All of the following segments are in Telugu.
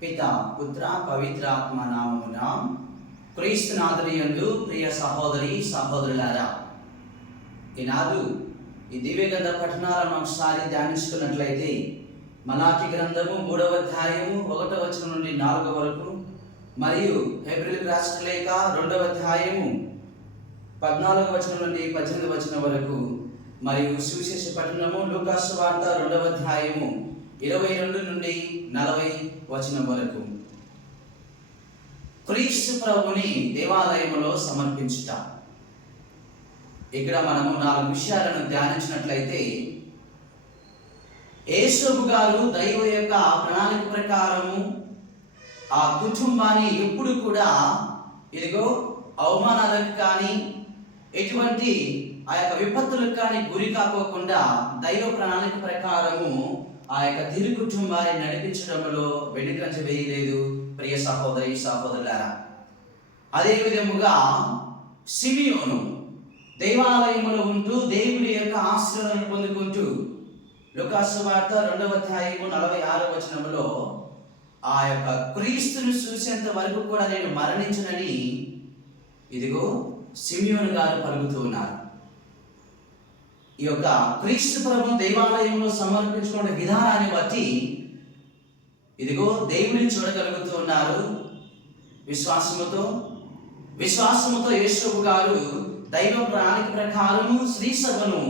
పిత పుత్ర పవిత్రాత్మ నామమున క్రీస్తునాథుని యందు ప్రియ సహోదరి సహోదరులారా ఈనాడు ఈ దివ్యగంధ పఠనాలను ఒకసారి ధ్యానించుకున్నట్లయితే మలాకి గ్రంథము మూడవ అధ్యాయము ఒకటవ వచనం నుండి నాలుగవ వరకు మరియు ఏప్రిల్ రాష్ట్ర లేఖ రెండవ అధ్యాయము పద్నాలుగవ వచనం నుండి పద్దెనిమిది వచనం వరకు మరియు సువిశేష పట్టణము లూకాసు వార్త రెండవ అధ్యాయము ఇరవై రెండు నుండి నలభై వచనం వరకు. క్రీస్తు ప్రభుని దేవాలయంలో సమర్పించుట. ఇక్కడ మనము నాలుగు విషయాలను ధ్యానించినట్లయితే యేసోబు గారు దైవ యొక్క ప్రణాళిక ప్రకారము ఆ కుటుంబాన్ని ఎప్పుడు కూడా ఇదిగో అవమానాలకు కానీ ఎటువంటి ఆ యొక్క విపత్తులకు కానీ గురి కాకోకుండా దైవ ప్రణాళిక ప్రకారము ఆ యొక్క తిరు కుటుంబాన్ని నడిపించడంలో వెనుకంజ వేయలేదు. ప్రియ సహోదరి సహోదరులారా అదే విధముగా సిమియోను దేవాలయములో ఉంటూ దేవుడి యొక్క ఆశ్రయాన్ని పొందుకుంటూ లుకాసు వార్త రెండవ అధ్యాయము నలభై ఆరో వచనంలో ఆ యొక్క క్రీస్తును చూసేంత వరకు కూడా నేను మరణించనని ఇదిగో సిమియోను గారు పలుకుతూ ఉన్నారు. ఈ యొక్క క్రీస్తు ప్రభు దేవాలయంలో సమర్పించుకునే విధానాన్ని బట్టి ఇదిగో దేవుని చూడగలుగుతూ ఉన్నారు విశ్వాసముతో విశ్వాసముతో యేసు గారు దైవ ప్రణాళిక ప్రకారము శ్రీ సభను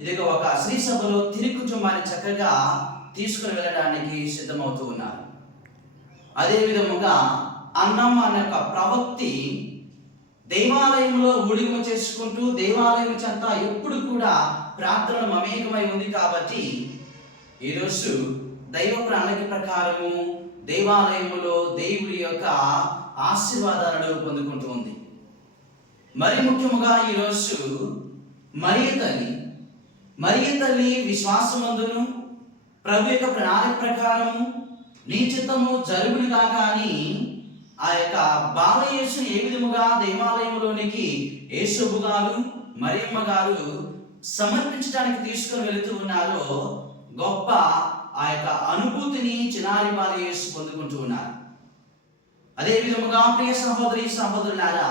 ఇదిగో ఒక శ్రీ సభలో తిరిగి కుటుంబాన్ని చక్కగా తీసుకుని వెళ్ళడానికి సిద్ధమవుతూ ఉన్నారు. అదే విధముగా అన్నం అనే ఒక ప్రవక్తి దేవాలయంలో ఊడిగమ చేసుకుంటూ దేవాలయం చెంత ఎప్పుడు కూడా ప్రార్థనలు మమేకమై ఉంది కాబట్టి ఈరోజు దైవ ప్రణాళిక ప్రకారము దేవాలయంలో దేవుడి యొక్క ఆశీర్వాదాలను పొందుకుంటూ ఉంది. మరి ముఖ్యముగా ఈరోజు మరియ తల్లి మరియ తల్లి విశ్వాసమందును ప్రభు యొక్క ప్రణాళిక ప్రకారము నీ చిత్తము జరుగునిగా కానీ ఆ యొక్క బాలయేసు ఏ విధముగా దేవాలయంలోనికి యేసుబు గారు మరియమ్మ గారు సమర్పించడానికి తీసుకొని వెళుతూ ఉన్నారో గొప్ప ఆ యొక్క అనుభూతిని చిన్నారి బాలయేసు పొందుకుంటూ ఉన్నారు. అదే విధముగా ప్రియ సహోదరి సహోదరులారా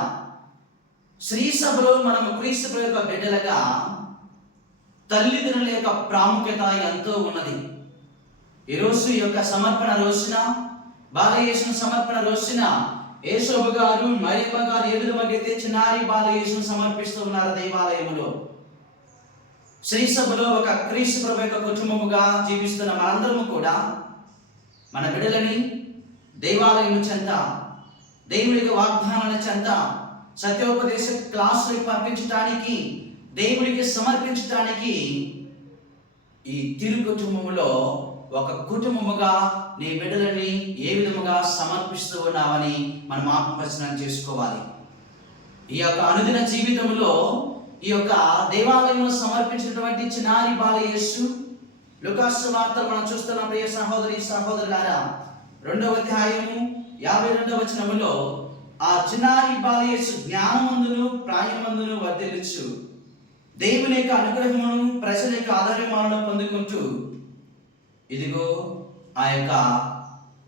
శ్రీ సభలో మనం క్రీస్తు యొక్క బిడ్డలుగా తల్లిదండ్రుల యొక్క ప్రాముఖ్యత ఎంతో ఉన్నది. ఈరోజు యొక్క సమర్పణ రోజున బాలయేసును సమర్పణ రోజున యేసోబు గారు మరియమ్మ గారు ఏ విధంగా అయితే చిన్నారి బాలయేసును సమర్పిస్తూ ఉన్నారు దేవాలయంలో శ్రీ సభలో ఒక క్రీస్తు ప్రభు యొక్క కుటుంబముగా జీవిస్తున్న మనందరము కూడా మన బిడ్డలని దేవాలయం చెంత దేవుడికి వాగ్దానాల చెంత సత్యోపదేశ క్లాసులకు పంపించడానికి దేవుడికి సమర్పించడానికి ఈ తిరు కుటుంబములో ఒక కుటుంబముగా నీ బిడ్డలని ఏ విధముగా సమర్పిస్తూ ఉన్నావని మనం ఆత్మపచనం చేసుకోవాలి. ఈ యొక్క అనుదిన జీవితంలో ఈ యొక్క దేవాలయంలో సమర్పించినటువంటి చిన్నారి బాలయేసు లుకాసు వార్త మనం చూస్తున్నాం ప్రియ సహోదరి సహోదరులారా. రెండవ అధ్యాయము యాభై రెండవ వచనములో ఆ చిన్నారి బాలయేసు జ్ఞానమందును ప్రాయమందును వర్ధిల్లుచు. దేవుని యొక్క అనుగ్రహమును ప్రజల యొక్క ఆధార్యమాలను పొందుకుంటూ ఇదిగో ఆ యొక్క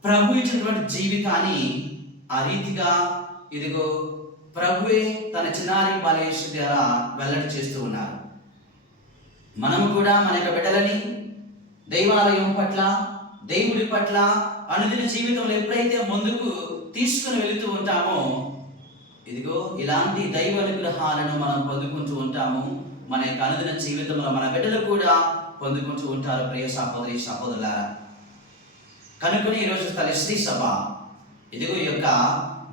ప్రభు ఇచ్చినటువంటి జీవితాన్ని ఆ రీతిగా ఇదిగో ప్రభువే తన చిన్నారి బాలయేసు ద్వారా వెల్లడి చేస్తూ ఉన్నారు. మనము కూడా మన యొక్క బిడ్డలని దైవాలయం పట్ల దేవుడి పట్ల అనుదిన జీవితంలో ఎప్పుడైతే ముందుకు తీసుకుని వెళుతూ ఉంటామో ఇదిగో ఇలాంటి దైవ అనుగ్రహాలను మనం పొందుకుంటూ ఉంటాము. మన యొక్క అనుదిన జీవితంలో మన బిడ్డలు కూడా పొందుకుంటూ ఉంటారు. ప్రియ సహోదరి సహోదరులారా కనుకొని ఈరోజు తల్లి శ్రీ సభ. ఇదిగో ఈ యొక్క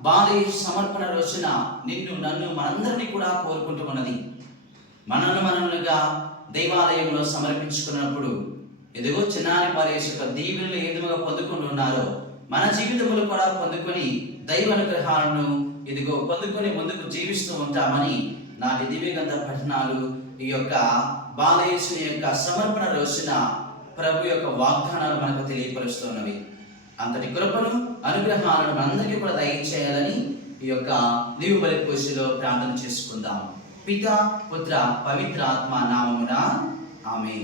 బాలి సమర్పణ రోజున నిన్ను నన్ను మనందరినీ కూడా కోరుకుంటూ ఉన్నది. మనల్ని దేవాలయంలో సమర్పించుకున్నప్పుడు ఎదుగో చిన్నారి బాలేసు యొక్క దీవెనలు ఏదుగా పొందుకుని ఉన్నారో మన జీవితంలో కూడా పొందుకొని దైవ అనుగ్రహాలను ఇదిగో పొందుకొని ముందుకు జీవిస్తూ ఉంటామని నా దివ్యగంధ పఠనాలు ఈ యొక్క బాలయేసుని యొక్క సమర్పణ రోజున ప్రభు యొక్క వాగ్దానాలు మనకు తెలియపరుస్తున్నవి అంతటి కృపను అనుగ్రహాలను మనందరికీ కూడా దయచేయాలని ఈ యొక్క నీవు బలి పూజలో ప్రార్థన చేసుకుందాం. పిత పుత్ర పవిత్ర ఆత్మ నామమున ఆమె